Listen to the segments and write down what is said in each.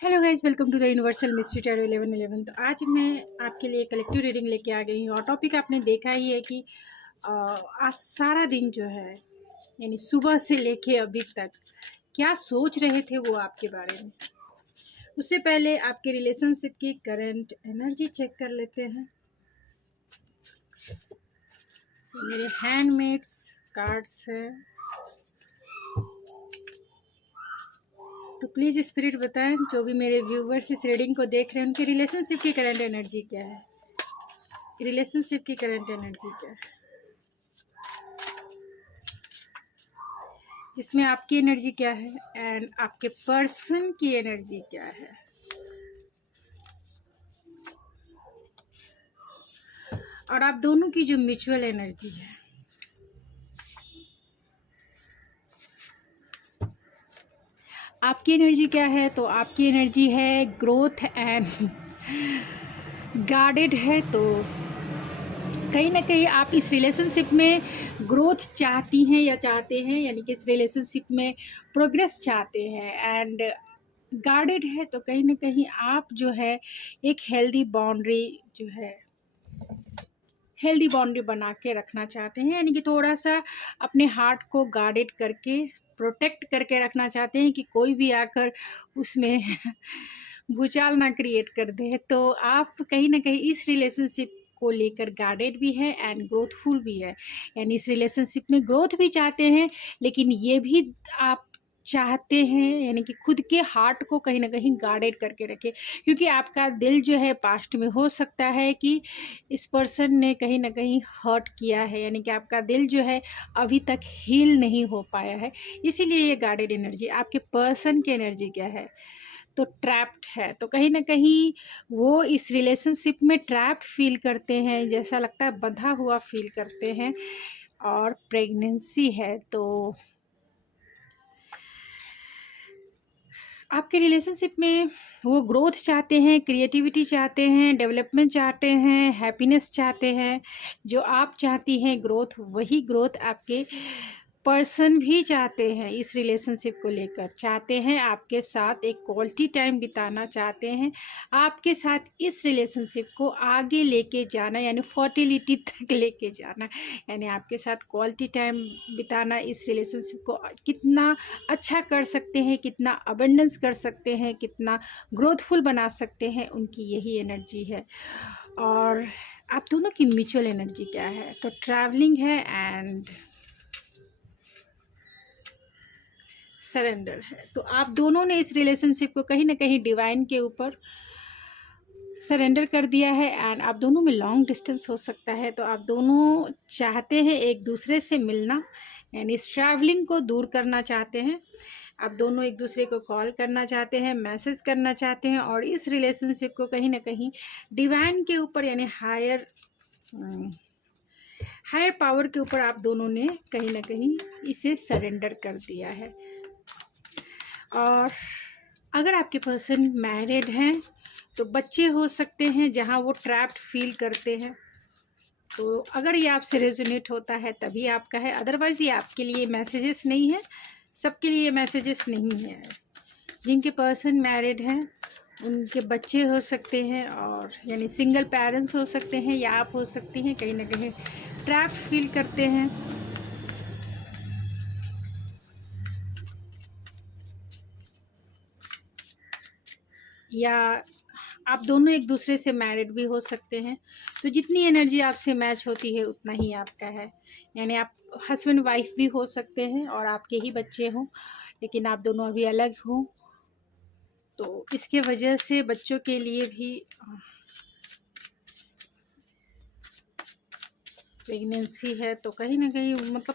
Hello guys, welcome to the universal mystery tarot 1111। तो आज मैं आपके लिए कलेक्टिव रीडिंग लेके आ गई हूँ और टॉपिक आपने देखा ही है कि आज सारा दिन जो है यानी सुबह से लेके अभी तक क्या सोच रहे थे वो आपके बारे में। उससे पहले आपके रिलेशनशिप की करंट एनर्जी चेक कर लेते हैं। मेरे हैंडमेड्स कार्ड्स है, तो प्लीज़ स्पिरिट बताएं जो भी मेरे व्यूवर्स इस रीडिंग को देख रहे हैं उनके रिलेशनशिप की करंट एनर्जी क्या है। रिलेशनशिप की करंट एनर्जी क्या है, जिसमें आपकी एनर्जी क्या है एंड आपके पर्सन की एनर्जी क्या है। और आप दोनों की जो म्यूचुअल एनर्जी है। आपकी एनर्जी क्या है, तो आपकी एनर्जी है ग्रोथ एंड गार्डेड है। तो कहीं ना कहीं आप इस रिलेशनशिप में ग्रोथ चाहती हैं या चाहते हैं, यानी कि इस रिलेशनशिप में प्रोग्रेस चाहते हैं एंड गार्डेड है। तो कहीं ना कहीं आप जो है एक हेल्दी बाउंड्री बना के रखना चाहते हैं, यानी कि थोड़ा सा अपने हार्ट को गार्डेड करके प्रोटेक्ट करके रखना चाहते हैं कि कोई भी आकर उसमें भूचाल ना क्रिएट कर दे। तो आप कहीं ना कहीं इस रिलेशनशिप को लेकर गार्डेड भी है एंड ग्रोथफुल भी है, यानी इस रिलेशनशिप में ग्रोथ भी चाहते हैं, लेकिन ये भी आप चाहते हैं यानी कि खुद के हार्ट को कहीं ना कहीं गार्डेड करके रखें, क्योंकि आपका दिल जो है पास्ट में हो सकता है कि इस पर्सन ने कहीं ना कहीं हर्ट किया है, यानी कि आपका दिल जो है अभी तक हील नहीं हो पाया है, इसीलिए ये गार्डेड एनर्जी। आपके पर्सन की एनर्जी क्या है, तो ट्रैप्ड है। तो कहीं ना कहीं वो इस रिलेशनशिप में ट्रैप्ड फील करते हैं, जैसा लगता है बंधा हुआ फील करते हैं। और प्रेगनेंसी है, तो आपके रिलेशनशिप में वो ग्रोथ चाहते हैं, क्रिएटिविटी चाहते हैं, डेवलपमेंट चाहते हैं, हैप्पीनेस चाहते हैं। जो आप चाहती हैं ग्रोथ, वही ग्रोथ आपके पर्सन भी चाहते हैं। इस रिलेशनशिप को लेकर चाहते हैं आपके साथ एक क्वालिटी टाइम बिताना चाहते हैं, आपके साथ इस रिलेशनशिप को आगे लेके जाना, यानी फर्टिलिटी तक लेके जाना, यानी आपके साथ क्वालिटी टाइम बिताना। इस रिलेशनशिप को कितना अच्छा कर सकते हैं, कितना अबंडेंस कर सकते हैं, कितना ग्रोथफुल बना सकते हैं, उनकी यही एनर्जी है। और आप दोनों की म्यूचुअल एनर्जी क्या है, तो ट्रैवलिंग है एंड सरेंडर है। तो आप दोनों ने इस रिलेशनशिप को कहीं ना कहीं डिवाइन के ऊपर सरेंडर कर दिया है एंड आप दोनों में लॉन्ग डिस्टेंस हो सकता है। तो आप दोनों चाहते हैं एक दूसरे से मिलना, यानी इस ट्रैवलिंग को दूर करना चाहते हैं। आप दोनों एक दूसरे को कॉल करना चाहते हैं, मैसेज करना चाहते हैं, और इस रिलेशनशिप को कहीं ना कहीं डिवाइन के ऊपर, यानी हायर पावर के ऊपर आप दोनों ने कहीं ना कहीं इसे सरेंडर कर दिया है। और अगर आपके पर्सन मैरिड हैं तो बच्चे हो सकते हैं जहां वो ट्रैप्ड फील करते हैं। तो अगर ये आपसे रेजोनेट होता है तभी आपका है, अदरवाइज़ ये आपके लिए मैसेजेस नहीं है, सबके लिए मैसेजेस नहीं है। जिनके पर्सन मैरिड हैं उनके बच्चे हो सकते हैं, और यानी सिंगल पेरेंट्स हो सकते हैं, या आप हो सकती हैं कहीं ना कहीं ट्रैप फील करते हैं। या आप दोनों एक दूसरे से मैरिड भी हो सकते हैं। तो जितनी एनर्जी आपसे मैच होती है उतना ही आपका है, यानी आप हस्बैंड वाइफ भी हो सकते हैं और आपके ही बच्चे हों, लेकिन आप दोनों अभी अलग हों। तो इसके वजह से बच्चों के लिए भी प्रेगनेंसी है। तो कहीं ना कहीं मतलब,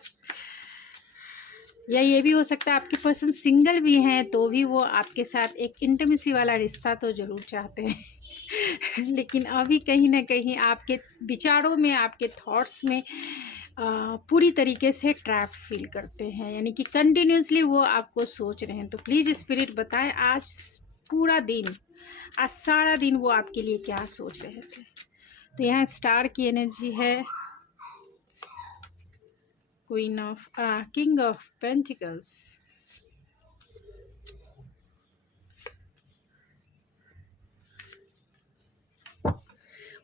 या ये भी हो सकता है आपके पर्सन सिंगल भी हैं तो भी वो आपके साथ एक इंटीमेसी वाला रिश्ता तो ज़रूर चाहते हैं लेकिन अभी कहीं ना कहीं आपके विचारों में, आपके थॉट्स में पूरी तरीके से ट्रैप फील करते हैं, यानी कि कंटिन्यूसली वो आपको सोच रहे हैं। तो प्लीज़ स्पिरिट बताएं आज पूरा दिन, आज सारा दिन वो आपके लिए क्या सोच रहे थे। तो यहाँ स्टार की एनर्जी है, queen of king of pentacles,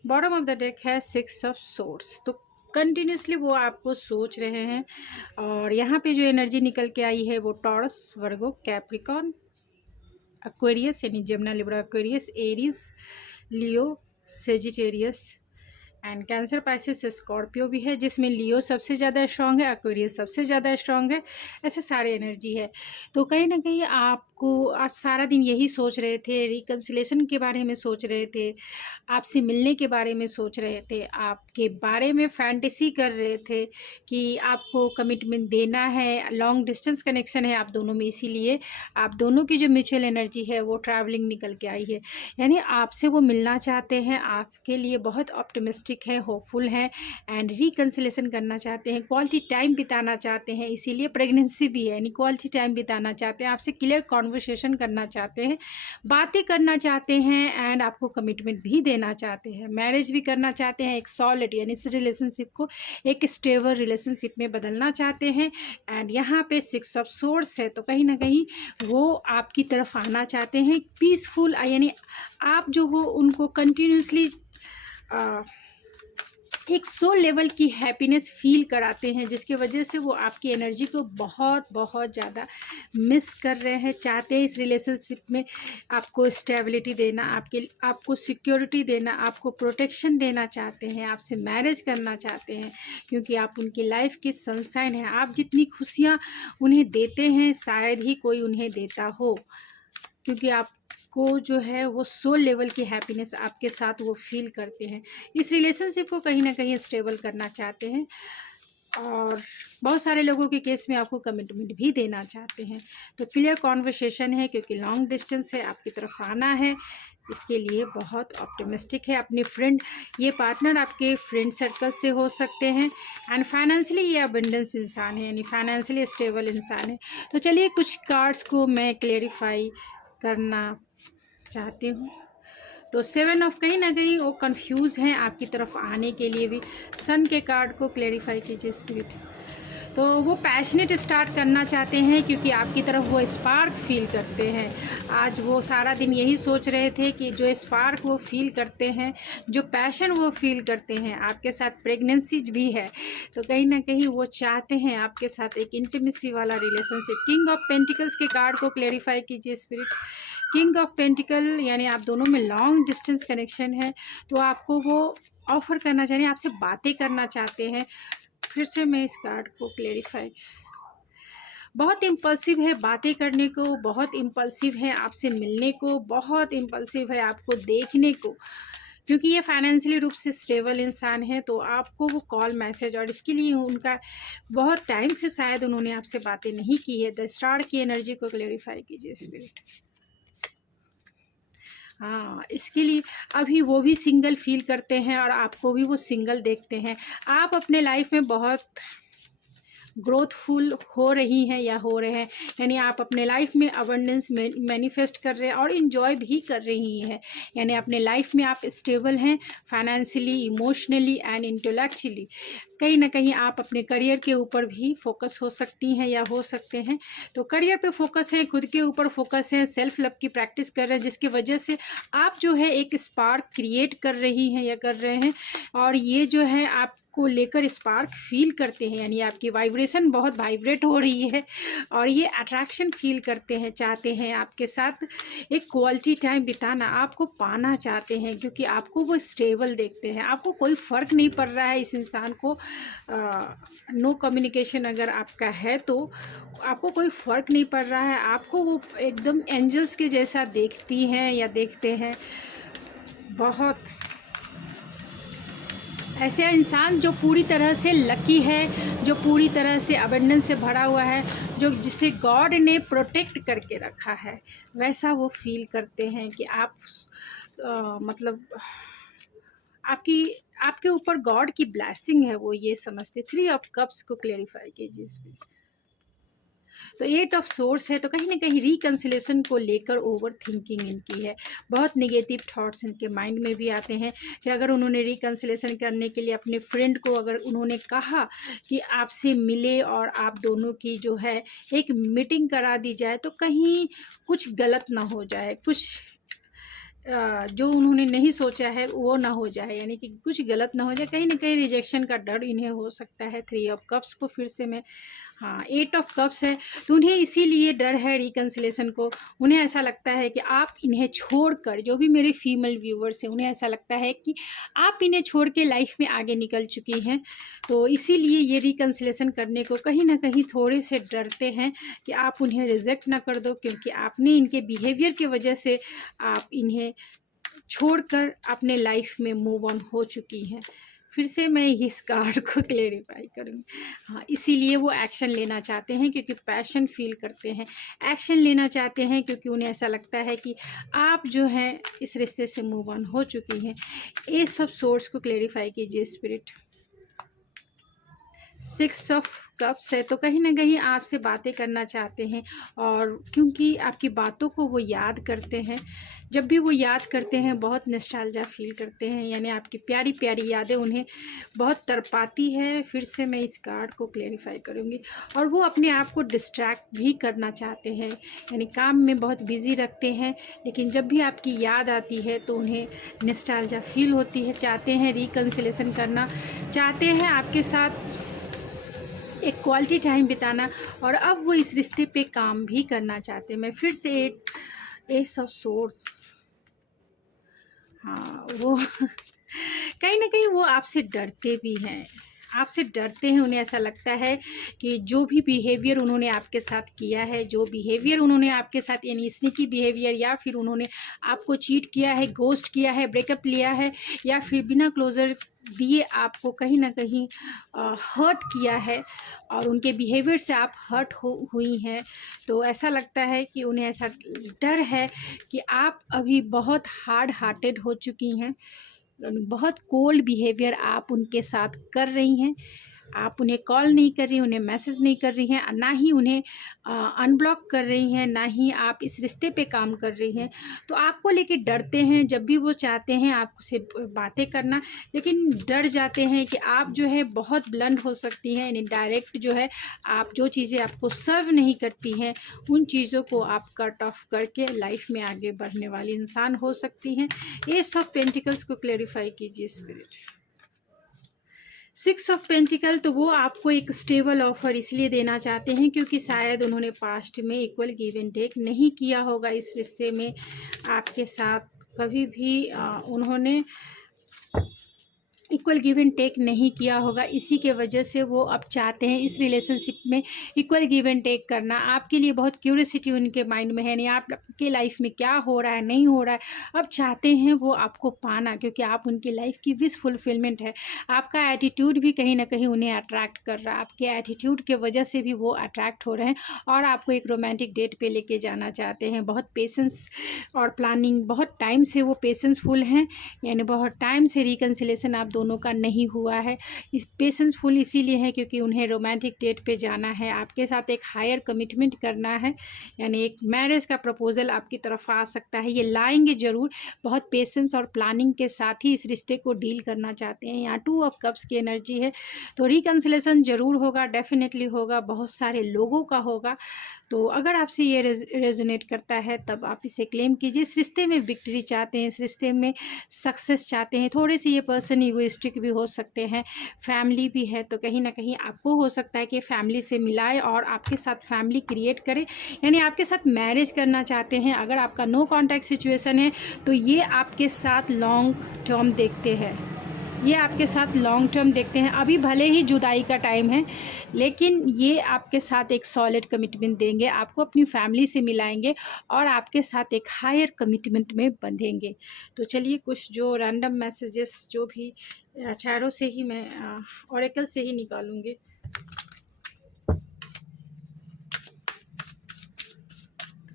bottom of the deck है 6 ऑफ सोर्स। तो कंटिन्यूसली वो आपको सोच रहे हैं, और यहाँ पे जो एनर्जी निकल के आई है वो टॉरस, वर्गो, कैप्रिकॉन, एक्वेरियस यानी Jamuna, Libra, Aquarius, Aries, Leo, Sagittarius and cancer, Pisces, Scorpio भी है, जिसमें लियो सबसे ज़्यादा स्ट्रॉन्ग है, एक्वेरियस सबसे ज़्यादा स्ट्रॉन्ग है। ऐसे सारे एनर्जी है। तो कहीं ना कहीं आपको आज सारा दिन यही सोच रहे थे, रिकन्सिलेशन के बारे में सोच रहे थे, आपसे मिलने के बारे में सोच रहे थे, आपके बारे में फैंटेसी कर रहे थे कि आपको कमिटमेंट देना है, लॉन्ग डिस्टेंस कनेक्शन है आप दोनों में, इसीलिए आप दोनों की जो म्यूचुअल एनर्जी है वो ट्रैवलिंग निकल के आई है। यानी आपसे वो मिलना चाहते हैं, आपके लिए बहुत ऑप्टिमिस्टिक है, होपफुल है एंड रिकन्सिलेशन करना चाहते हैं, क्वालिटी टाइम बिताना चाहते हैं, इसीलिए प्रेगनेंसी भी है, यानी क्वालिटी टाइम बिताना चाहते हैं, आपसे क्लियर कॉन्वर्सेशन करना चाहते हैं, बातें करना चाहते हैं एंड आपको कमिटमेंट भी देना चाहते हैं, मैरिज भी करना चाहते हैं, एक सॉलिड यानी इस रिलेशनशिप को एक स्टेबल रिलेशनशिप में बदलना चाहते हैं। एंड यहाँ पे 6 ऑफ सोर्स है, तो कहीं ना कहीं वो आपकी तरफ आना चाहते हैं, पीसफुल, यानी आप जो हो उनको कंटिन्यूसली एक सोल लेवल की हैप्पीनेस फील कराते हैं, जिसकी वजह से वो आपकी एनर्जी को बहुत बहुत ज़्यादा मिस कर रहे हैं, चाहते हैं इस रिलेशनशिप में आपको स्टेबिलिटी देना, आपको सिक्योरिटी देना, आपको प्रोटेक्शन देना चाहते हैं, आपसे मैरिज करना चाहते हैं, क्योंकि आप उनकी लाइफ की सनशाइन हैं। आप जितनी खुशियाँ उन्हें देते हैं शायद ही कोई उन्हें देता हो, क्योंकि आपको जो है वो सोल लेवल की हैप्पीनेस आपके साथ वो फील करते हैं। इस रिलेशनशिप को कहीं ना कहीं स्टेबल करना चाहते हैं, और बहुत सारे लोगों के केस में आपको कमिटमेंट भी देना चाहते हैं। तो क्लियर कॉन्वर्सेशन है, क्योंकि लॉन्ग डिस्टेंस है, आपकी तरफ आना है, इसके लिए बहुत ऑप्टिमिस्टिक है। अपने फ्रेंड, ये पार्टनर आपके फ्रेंड सर्कल से हो सकते हैं एंड फाइनेंशियली ये अबंडेंस इंसान है, यानी फाइनेंशियली स्टेबल इंसान है। तो चलिए कुछ कार्ड्स को मैं क्लेरिफाई करना चाहती हूँ। तो 7 ऑफ, कहीं ना कहीं वो कंफ्यूज हैं आपकी तरफ आने के लिए भी। सन के कार्ड को क्लेरिफाई कीजिए स्पिरिट। तो वो पैशनेट स्टार्ट करना चाहते हैं, क्योंकि आपकी तरफ वो स्पार्क फील करते हैं। आज वो सारा दिन यही सोच रहे थे कि जो स्पार्क वो फील करते हैं, जो पैशन वो फील करते हैं, आपके साथ प्रेगनेंसी भी है, तो कहीं ना कहीं वो चाहते हैं आपके साथ एक इंटीमेसी वाला रिलेशनशिप। किंग ऑफ पेंटिकल्स के कार्ड को क्लेरिफाई कीजिए स्पिरिट। किंग ऑफ पेंटिकल यानी आप दोनों में लॉन्ग डिस्टेंस कनेक्शन है, तो आपको वो ऑफर करना चाहिए, आपसे बातें करना चाहते हैं। फिर से मैं इस कार्ड को क्लेरिफाई, बहुत इम्पल्सिव है बातें करने को, बहुत इम्पल्सिव है आपसे मिलने को, बहुत इम्पल्सिव है आपको देखने को, क्योंकि ये फाइनेंशियली रूप से स्टेबल इंसान है। तो आपको वो कॉल, मैसेज, और इसके लिए उनका बहुत टाइम से शायद उन्होंने आपसे बातें नहीं की है। द स्टार की एनर्जी को क्लेरिफाई कीजिए स्पिरिट। हाँ, इसके लिए अभी वो भी सिंगल फील करते हैं और आपको भी वो सिंगल देखते हैं। आप अपने लाइफ में बहुत ग्रोथफुल हो रही हैं या हो रहे हैं, यानी आप अपने लाइफ में अबंडेंस मैनिफेस्ट कर रहे हैं और इन्जॉय भी कर रही हैं, यानी अपने लाइफ में आप स्टेबल हैं फाइनेंशियली, इमोशनली एंड इंटेलेक्चुअली। कहीं ना कहीं आप अपने करियर के ऊपर भी फोकस हो सकती हैं या हो सकते हैं। तो करियर पे फोकस है, खुद के ऊपर फोकस है, सेल्फ लव की प्रैक्टिस कर रहे हैं, जिसकी वजह से आप जो है एक स्पार्क क्रिएट कर रही हैं या कर रहे हैं, और ये जो है आप को लेकर स्पार्क फील करते हैं, यानी आपकी वाइब्रेशन बहुत वाइब्रेट हो रही है और ये अट्रैक्शन फील करते हैं, चाहते हैं आपके साथ एक क्वालिटी टाइम बिताना, आपको पाना चाहते हैं, क्योंकि आपको वो स्टेबल देखते हैं। आपको कोई फ़र्क नहीं पड़ रहा है इस इंसान को, नो कम्युनिकेशन अगर आपका है तो आपको कोई फ़र्क नहीं पड़ रहा है, आपको वो एकदम एंजल्स के जैसा देखती हैं या देखते हैं। बहुत ऐसे इंसान जो पूरी तरह से लकी है, जो पूरी तरह से अबंडेंस से भरा हुआ है, जो जिसे गॉड ने प्रोटेक्ट करके रखा है, वैसा वो फील करते हैं कि आप मतलब आपके ऊपर गॉड की ब्लेसिंग है, वो ये समझते। 3 ऑफ कप्स को क्लेरिफाई कीजिए इसमें। तो 8 ऑफ सोर्स है, तो कहीं ना कहीं रिकन्सिलेशन को लेकर ओवर थिंकिंग इनकी है, बहुत नेगेटिव थॉट्स इनके माइंड में भी आते हैं कि अगर उन्होंने रिकन्सिलेशन करने के लिए अपने फ्रेंड को अगर उन्होंने कहा कि आपसे मिले और आप दोनों की जो है एक मीटिंग करा दी जाए, तो कहीं कुछ गलत ना हो जाए, कुछ जो उन्होंने नहीं सोचा है वो ना हो जाए, यानी कि कुछ गलत ना हो जाए, कहीं ना कहीं रिजेक्शन का डर इन्हें हो सकता है। 3 ऑफ कप्स को फिर से मैं, हाँ 8 ऑफ कप्स है, तो उन्हें इसीलिए डर है रिकन्सिलेशन को। उन्हें ऐसा लगता है कि आप इन्हें छोड़कर, जो भी मेरे फीमेल व्यूवर्स हैं उन्हें ऐसा लगता है कि आप इन्हें छोड़ के लाइफ में आगे निकल चुकी हैं, तो इसीलिए ये रिकन्सिलेशन करने को कहीं ना कहीं थोड़े से डरते हैं कि आप उन्हें रिजेक्ट ना कर दो, क्योंकि आपने इनके बिहेवियर की वजह से आप इन्हें छोड़कर अपने लाइफ में मूव ऑन हो चुकी हैं। फिर से मैं इस कार्ड को क्लेरिफाई करूँगी। हाँ, इसीलिए वो एक्शन लेना चाहते हैं, क्योंकि पैशन फील करते हैं। एक्शन लेना चाहते हैं क्योंकि उन्हें ऐसा लगता है कि आप जो हैं इस रिश्ते से मूव ऑन हो चुकी हैं। ये सब सोर्स को क्लेरिफाई कीजिए स्पिरिट। 6 ऑफ कप्स है, तो कहीं ना कहीं आपसे बातें करना चाहते हैं, और क्योंकि आपकी बातों को वो याद करते हैं, जब भी वो याद करते हैं बहुत नॉस्टैल्जिया फील करते हैं, यानी आपकी प्यारी प्यारी यादें उन्हें बहुत तड़पाती है। फिर से मैं इस कार्ड को क्लेरिफाई करूँगी। और वो अपने आप को डिस्ट्रैक्ट भी करना चाहते हैं, यानी काम में बहुत बिजी रखते हैं, लेकिन जब भी आपकी याद आती है तो उन्हें नॉस्टैल्जिया फील होती है, चाहते हैं रिकन्सिलेशन करना, चाहते हैं आपके साथ एक क्वालिटी टाइम बिताना, और अब वो इस रिश्ते पे काम भी करना चाहते हैं। मैं फिर से एस ऑफ सोर्स, हाँ वो कहीं ना कहीं वो आपसे डरते भी हैं, आपसे डरते हैं। उन्हें ऐसा लगता है कि जो भी बिहेवियर उन्होंने आपके साथ किया है, जो बिहेवियर उन्होंने आपके साथ, यानी स्नीकी बिहेवियर, या फिर उन्होंने आपको चीट किया है, घोस्ट किया है, ब्रेकअप लिया है, या फिर बिना क्लोजर दिए आपको कहीं ना कहीं हर्ट किया है, और उनके बिहेवियर से आप हर्ट हुई हैं, तो ऐसा लगता है कि उन्हें ऐसा डर है कि आप अभी बहुत हार्ड हार्टेड हो चुकी हैं, बहुत कोल्ड बिहेवियर आप उनके साथ कर रही हैं। आप उन्हें कॉल नहीं कर रही, उन्हें मैसेज नहीं कर रही हैं, ना ही उन्हें अनब्लॉक कर रही हैं, ना ही आप इस रिश्ते पे काम कर रही हैं। तो आपको लेके डरते हैं, जब भी वो चाहते हैं आपसे बातें करना, लेकिन डर जाते हैं कि आप जो है बहुत ब्लंट हो सकती हैं, यानी डायरेक्ट जो है आप जो चीज़ें आपको सर्व नहीं करती हैं उन चीज़ों को आप कट ऑफ करके लाइफ में आगे बढ़ने वाली इंसान हो सकती हैं। एस ऑफ पेंटिकल्स को क्लेरिफाई कीजिए स्पिरिट। 6 ऑफ पेंटिकल, तो वो आपको एक स्टेबल ऑफर इसलिए देना चाहते हैं क्योंकि शायद उन्होंने पास्ट में इक्वल गिव एंड टेक नहीं किया होगा इस रिश्ते में आपके साथ, कभी भी उन्होंने इक्वल गिव एंड टेक नहीं किया होगा, इसी के वजह से वो अब चाहते हैं इस रिलेशनशिप में इक्वल गिव एंड टेक करना। आपके लिए बहुत क्यूरियोसिटी उनके माइंड में है, नहीं आपके लाइफ में क्या हो रहा है, नहीं हो रहा है, अब चाहते हैं वो आपको पाना, क्योंकि आप उनकी लाइफ की विश फुलफिलमेंट है। आपका एटीट्यूड भी कहीं ना कहीं उन्हें अट्रैक्ट कर रहा है, आपके एटीट्यूड के वजह से भी वो अट्रैक्ट हो रहे हैं, और आपको एक रोमांटिक डेट पे लेके जाना चाहते हैं। बहुत पेशेंस और प्लानिंग, बहुत टाइम से वो पेशेंसफुल हैं, यानी बहुत टाइम से रिकन्सिलेशन आप दोनों का नहीं हुआ है। इस पेशेंसफुल इसीलिए है क्योंकि उन्हें रोमांटिक डेट पे जाना है, आपके साथ एक हायर कमिटमेंट करना है, यानी एक मैरिज का प्रपोजल आपकी तरफ आ सकता है, ये लाएंगे ज़रूर। बहुत पेशेंस और प्लानिंग के साथ ही इस रिश्ते को डील करना चाहते हैं। यहाँ 2 ऑफ कप्स की एनर्जी है, तो रिकन्सिलेशन ज़रूर होगा, डेफिनेटली होगा, बहुत सारे लोगों का होगा। तो अगर आपसे ये रेजोनेट करता है तब आप इसे क्लेम कीजिए। इस रिश्ते में विक्ट्री चाहते हैं, इस रिश्ते में सक्सेस चाहते हैं। थोड़े से ये पर्सन ईगोइस्टिक भी हो सकते हैं, फैमिली भी है, तो कहीं ना कहीं आपको हो सकता है कि फैमिली से मिलाए और आपके साथ फैमिली क्रिएट करे, यानी आपके साथ मैरिज करना चाहते हैं। अगर आपका नो कॉन्टैक्ट सिचुएशन है तो ये आपके साथ लॉन्ग टर्म देखते हैं, ये आपके साथ लॉन्ग टर्म देखते हैं। अभी भले ही जुदाई का टाइम है, लेकिन ये आपके साथ एक सॉलिड कमिटमेंट देंगे, आपको अपनी फैमिली से मिलाएंगे और आपके साथ एक हायर कमिटमेंट में बंधेंगे। तो चलिए कुछ जो रैंडम मैसेजेस जो भी चारों से ही मैं ऑरेकल से ही निकालूंगी।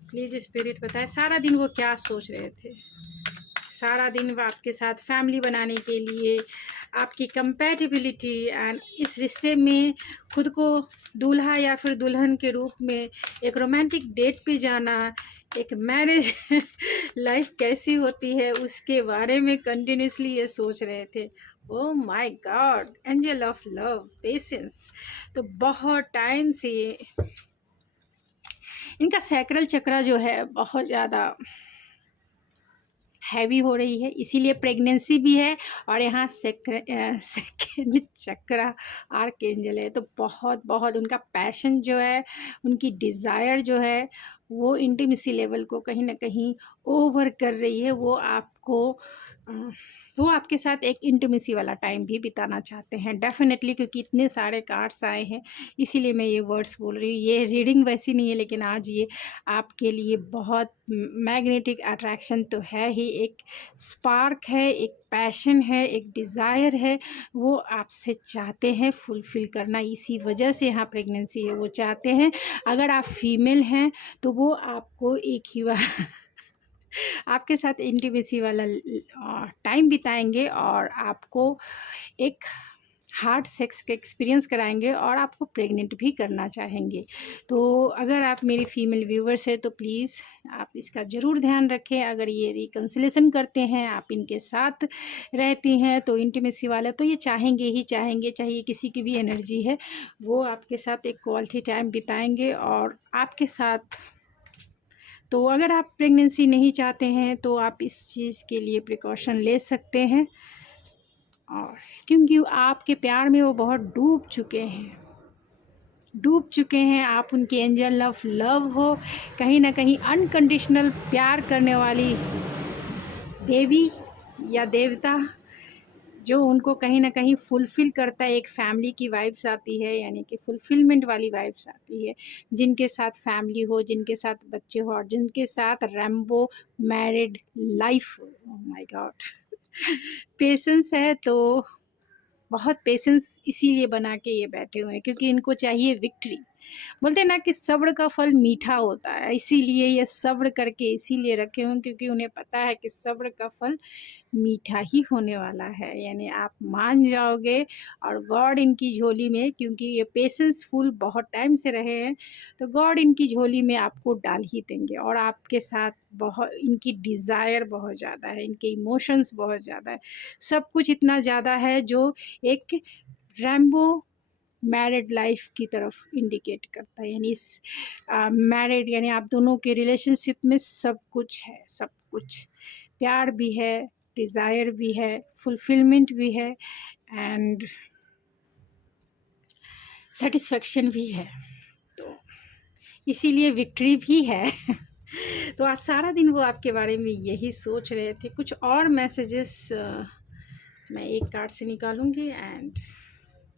प्लीज़ स्पिरिट बताएं सारा दिन वो क्या सोच रहे थे, सारा दिन वो आपके साथ फैमिली बनाने के लिए, आपकी कंपैटिबिलिटी एंड इस रिश्ते में खुद को दूल्हा या फिर दुल्हन के रूप में एक रोमांटिक डेट पे जाना, एक मैरिज लाइफ कैसी होती है उसके बारे में कंटिन्यूसली ये सोच रहे थे। Oh my God, angel of love, patience, तो बहुत टाइम से इनका सैक्रल चक्र जो है बहुत ज़्यादा हैवी हो रही है, इसीलिए प्रेगनेंसी भी है और यहाँ सेकेंड चक्रा आर्कएंजल है। तो बहुत बहुत उनका पैशन जो है, उनकी डिज़ायर जो है वो इंटीमेसी लेवल को कहीं ना कहीं ओवर कर रही है। वो आपके साथ एक इंटीमेसी वाला टाइम भी बिताना चाहते हैं डेफिनेटली, क्योंकि इतने सारे कार्ड्स आए हैं इसीलिए मैं ये वर्ड्स बोल रही हूँ। ये रीडिंग वैसी नहीं है, लेकिन आज ये आपके लिए बहुत मैग्नेटिक अट्रैक्शन तो है ही, एक स्पार्क है, एक पैशन है, एक डिज़ायर है, वो आपसे चाहते हैं फुलफ़िल करना। इसी वजह से यहाँ प्रेगनेंसी है, वो चाहते हैं। अगर आप फीमेल हैं तो वो आपको एक ही बार आपके साथ इंटीमेसी वाला टाइम बिताएंगे और आपको एक हार्ड सेक्स का एक्सपीरियंस कराएंगे और आपको प्रेग्नेंट भी करना चाहेंगे। तो अगर आप मेरी फ़ीमेल व्यूवर्स हैं तो प्लीज़ आप इसका ज़रूर ध्यान रखें। अगर ये रिकन्सिलेशन करते हैं, आप इनके साथ रहती हैं तो इंटीमेसी वाला तो ये चाहेंगे ही चाहेंगे, चाहे ये किसी की भी एनर्जी है, वो आपके साथ एक क्वालिटी टाइम बिताएंगे और आपके साथ। तो अगर आप प्रेगनेंसी नहीं चाहते हैं तो आप इस चीज़ के लिए प्रिकॉशन ले सकते हैं, और क्योंकि आपके प्यार में वो बहुत डूब चुके हैं। आप उनके एंजल ऑफ लव हो, कहीं ना कहीं अनकंडीशनल प्यार करने वाली देवी या देवता जो उनको कहीं ना कहीं फुलफ़िल करता है। एक फैमिली की वाइब्स आती है, यानी कि फुलफ़िलमेंट वाली वाइब्स आती है, जिनके साथ फैमिली हो, जिनके साथ बच्चे हो और जिनके साथ रैम्बो मैरिड लाइफ हो। ओह माय गॉड पेशेंस है तो बहुत पेशेंस इसीलिए बना के ये बैठे हुए हैं क्योंकि इनको चाहिए विक्ट्री। बोलते हैं ना कि सब्र का फल मीठा होता है, इसीलिए ये सब्र करके इसीलिए रखे हुए क्योंकि उन्हें पता है कि सब्र का फल मीठा ही होने वाला है। यानी आप मान जाओगे और गॉड इनकी झोली में, क्योंकि ये पेशेंसफुल बहुत टाइम से रहे हैं, तो गॉड इनकी झोली में आपको डाल ही देंगे। और आपके साथ बहुत इनकी डिज़ायर बहुत ज़्यादा है, इनके इमोशंस बहुत ज़्यादा है, सब कुछ इतना ज़्यादा है जो एक रैम्बो मैरिड लाइफ की तरफ इंडिकेट करता है। यानी इस मैरिड यानी आप दोनों के रिलेशनशिप में सब कुछ है, सब कुछ, प्यार भी है, डिज़ायर भी है, फुलफिलमेंट भी है एंड सेटिस्फेक्शन भी है, तो इसीलिए विक्ट्री भी है तो आज सारा दिन वो आपके बारे में यही सोच रहे थे। कुछ और मैसेजेस मैं एक कार्ड से निकालूंगी एंड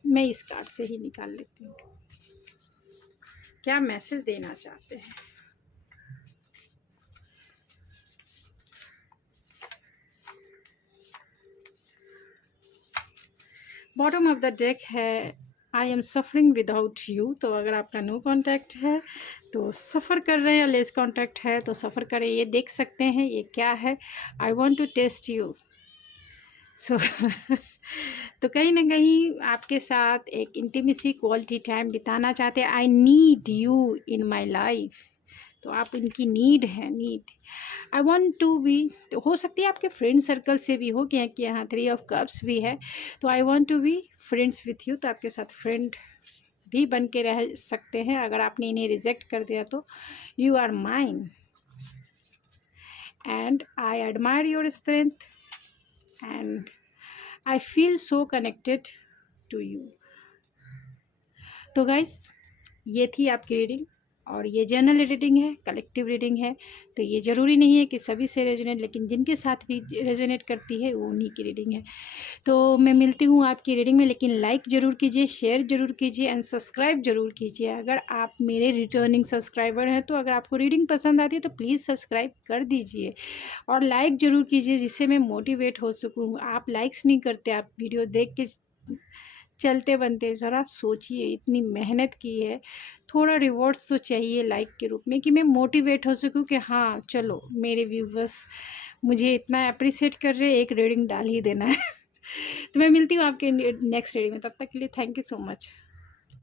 मैं इस कार्ड से ही निकाल लेती हूँ, क्या मैसेज देना चाहते हैं। बॉटम ऑफ द डेक है I am suffering without you. तो अगर आपका नो कांटेक्ट है तो सफ़र कर रहे हैं, या लेस कांटेक्ट है तो सफ़र करें। ये देख सकते हैं ये क्या है, I want to test you. So तो कहीं ना कहीं आपके साथ एक इंटीमेसी क्वालिटी टाइम बिताना चाहते हैं। I need you in my life, तो आप इनकी नीड है, need. I want to be, तो हो सकती है आपके फ्रेंड सर्कल से भी हो, कि यहाँ 3 ऑफ कप्स भी है, तो I want to be friends with you, तो आपके साथ फ्रेंड भी बन के रह सकते हैं। अगर आपने इन्हें रिजेक्ट कर दिया तो you are mine and I admire your strength and I feel so connected to you. तो गाइस ये थी आपकी रीडिंग, और ये जनरल रीडिंग है, कलेक्टिव रीडिंग है, तो ये ज़रूरी नहीं है कि सभी से रेजोनेट, लेकिन जिनके साथ भी रेजोनेट करती है वो उन्हीं की रीडिंग है। तो मैं मिलती हूँ आपकी रीडिंग में, लेकिन लाइक ज़रूर कीजिए, शेयर ज़रूर कीजिए एंड सब्सक्राइब ज़रूर कीजिए। अगर आप मेरे रिटर्निंग सब्सक्राइबर हैं तो अगर आपको रीडिंग पसंद आती है तो प्लीज़ सब्सक्राइब कर दीजिए और लाइक ज़रूर कीजिए, जिससे मैं मोटिवेट हो सकूँ। आप लाइक्स नहीं करते, आप वीडियो देख के चलते बनते, ज़रा सोचिए, इतनी मेहनत की है, थोड़ा रिवॉर्ड्स तो चाहिए लाइक के रूप में, कि मैं मोटिवेट हो सकूं कि हाँ चलो मेरे व्यूवर्स मुझे इतना अप्रिशिएट कर रहे हैं, एक रीडिंग डाल ही देना है तो मैं मिलती हूँ आपके नेक्स्ट रीडिंग में, तब तक के लिए थैंक यू सो मच।